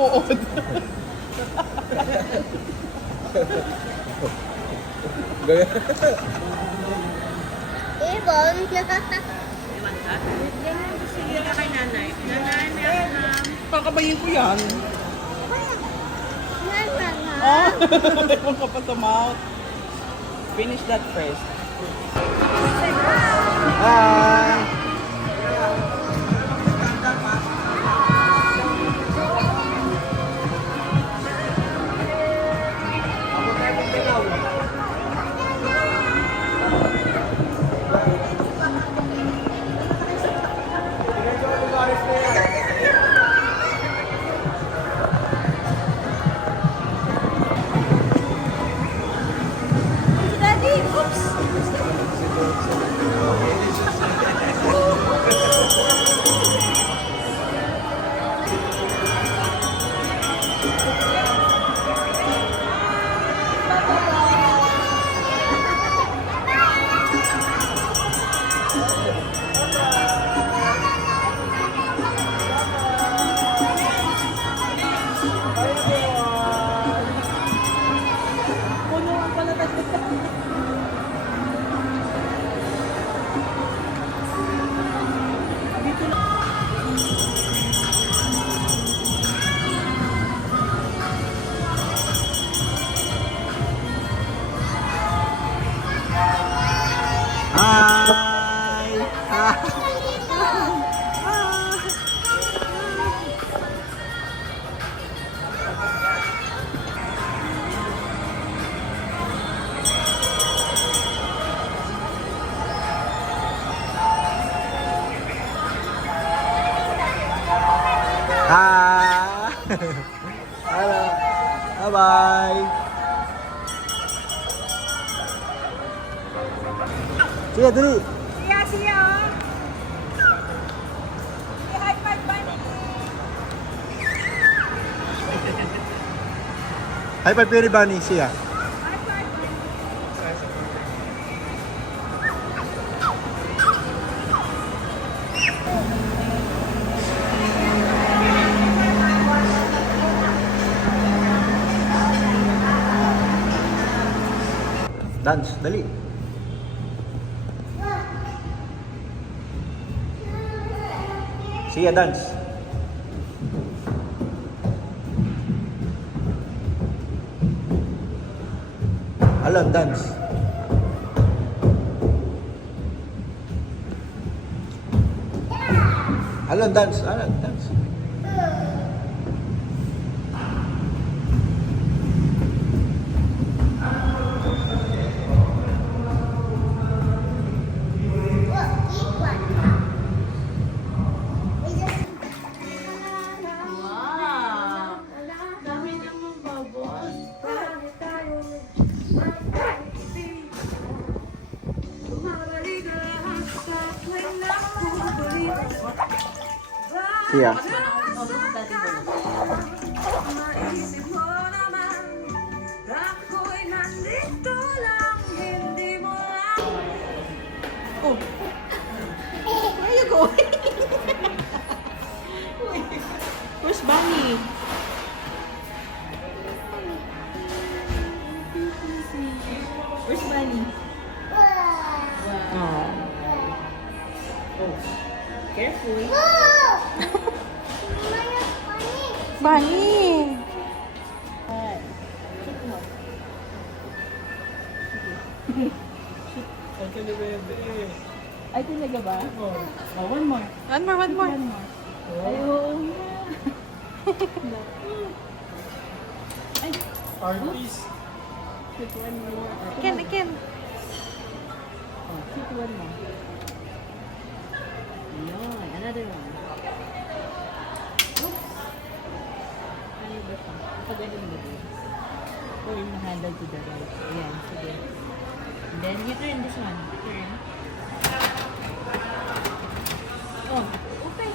uod. Ibon. Iwan ka? Sige ka kay nanay. Nanay, may ako na. Kakabayin ko yan. Nana. Oh, ibon ka pa sa mouth. Finish that first. Hi! Daddy, oops. Puno ang pala tayo. Hi! Hi! Hello! Bye-bye! Siya, dali! Siya, oh. Say high five, Bunny. Hi, Piri Bunny, siya. High five, Bunny. Dance, dali. Siya, dance. Alan, dance. Alan, dance. Alan, dance. Wow. Dami naman babos. Siya. Maisip mo naman, ako'y nandito lang, hindi mo lang. Oh. Where are you going? Where's Bunny? Where's Bunny? Oh. Careful. Bunny. Actually, bebe. Ay, talaga ba? Oh, one more. One more, one more. Ay, oo nga. Ay, Artist. shoot one more. Again, again. Oh, shoot one more. Yun, another one. Oops. Ano ba ito? Pag ganun ba ito? Or yung handle to the right. Ayan, sige. And then you turn this one. Turn. Oh, open.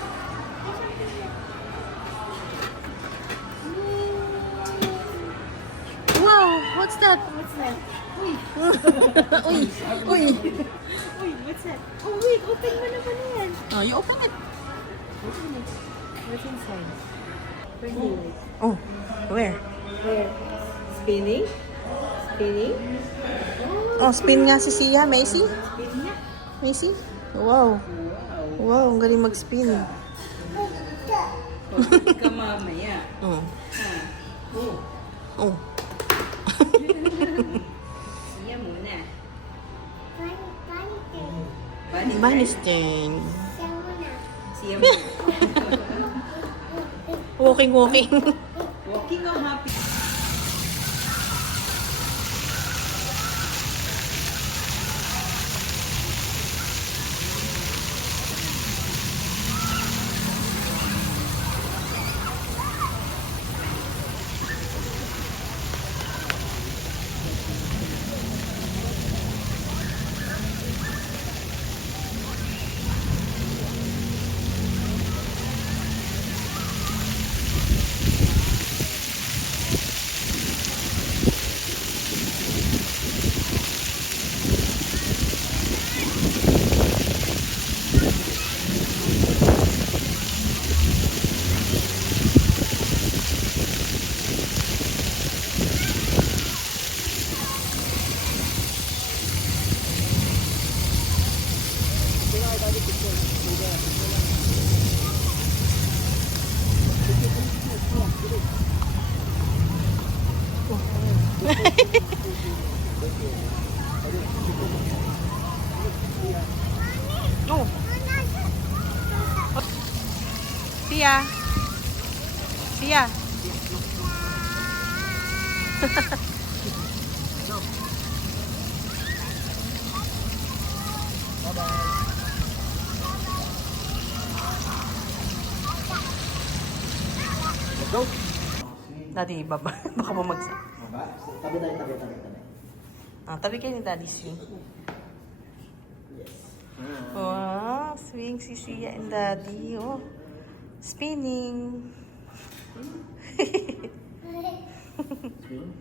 Wow, what's that? What's that? Uy! Uy, uy. Uy, what's that? Oh, wait. Open mo naman yan. Oh, you open it. Open it. What's inside? Where do you like? Oh, where? Where? Spinning? Spinning? Oh, spin nga si Sia, Macy. Spinning na. Macy? Wow. Wow, ang galing mag-spin. Ka mamaya. Oh. Oh. Oh. Siya muna. Banisting. Siya muna. Walking. Walking o happy? Oh. Sia. Sia. Go! Daddy, baba. Baka bumagsak. Tabi tayo, tabi. Ah, tabi kayo ni Daddy swing. Wow, swing si Sia and Daddy. Oh, spinning. Swing.